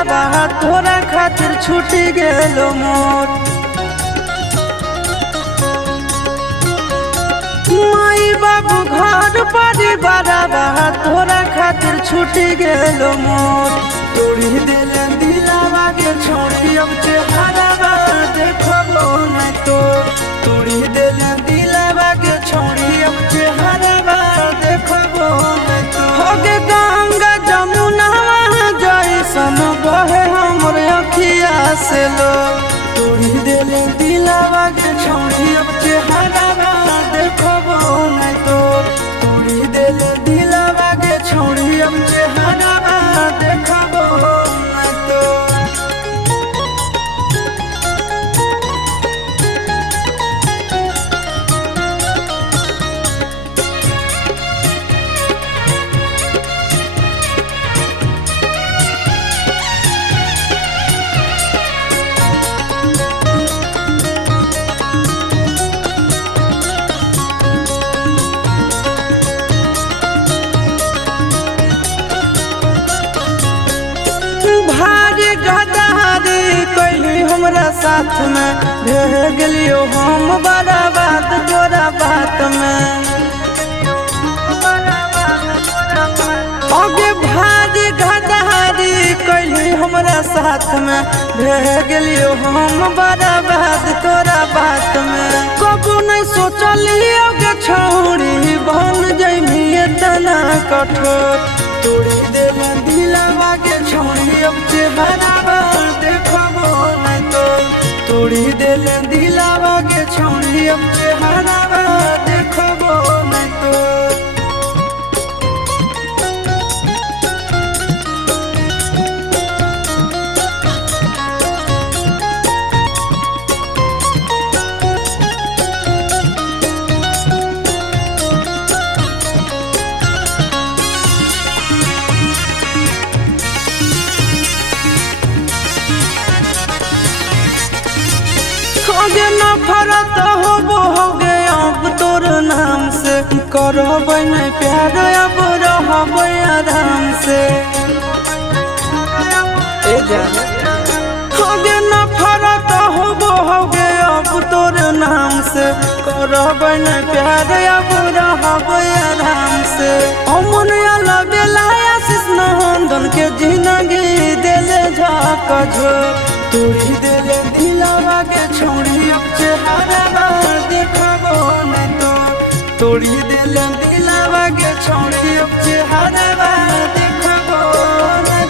दिलावा तोरा खातिर छूटी गेलो मोर। माई बाबू घर परिवारवा तोरा खातिर छूटी गेलो मोर। तोड़ी दिले दिलावा के छोड़ी अब चेहरावा देखबो नहीं तो। तोड़ी दिले दिलावा के छोड़ी अब चेहरावा देखबो नहीं तो। होगे गंगा जमुना जैसन बहे हमर अखिया से लो। तोड़ी दिले दिलावा के छोड़ी अब चेहरावा देखबो नहीं तो। तोड़ी दिले दिलावा के छोड़ी अब चेहरावा देखबो नहीं तो। भारी गदारी कैली हमरा साथ में रह गेलियो हम बड़ा बात तोरा बात में। आगे भारी गदारी कैली हमरा साथ में रह गेलियो हम बड़ा बात तोरा बात में। कबू नहीं सोचलियो के छोड़ी बन जइमी इतना कठोर। तोड़ी दिले दिलावा के छोड़ी अब चेहरावा देखबो नहीं तो। तोड़ी दिले दिलावा के छोड़ी अब चेहरावा देखबो नहीं तो। होगे नफरत होगे अब तोर नाम से। करबै नहीं प्यार अब रहबै आराम से। होगे नफरत होगे अब तोर नाम से। करबै नहीं प्यार अब रहबै आराम से। अमन अलग आशीष नंदन के जिंदगी दिले झाका झोर। तोड़ी दिले दिलावा के छोड़ी अब चेहरावा देखबो नहीं तो। तोड़ी दिले दिलावा के छोड़ी अब चेहरावा देखबो नहीं।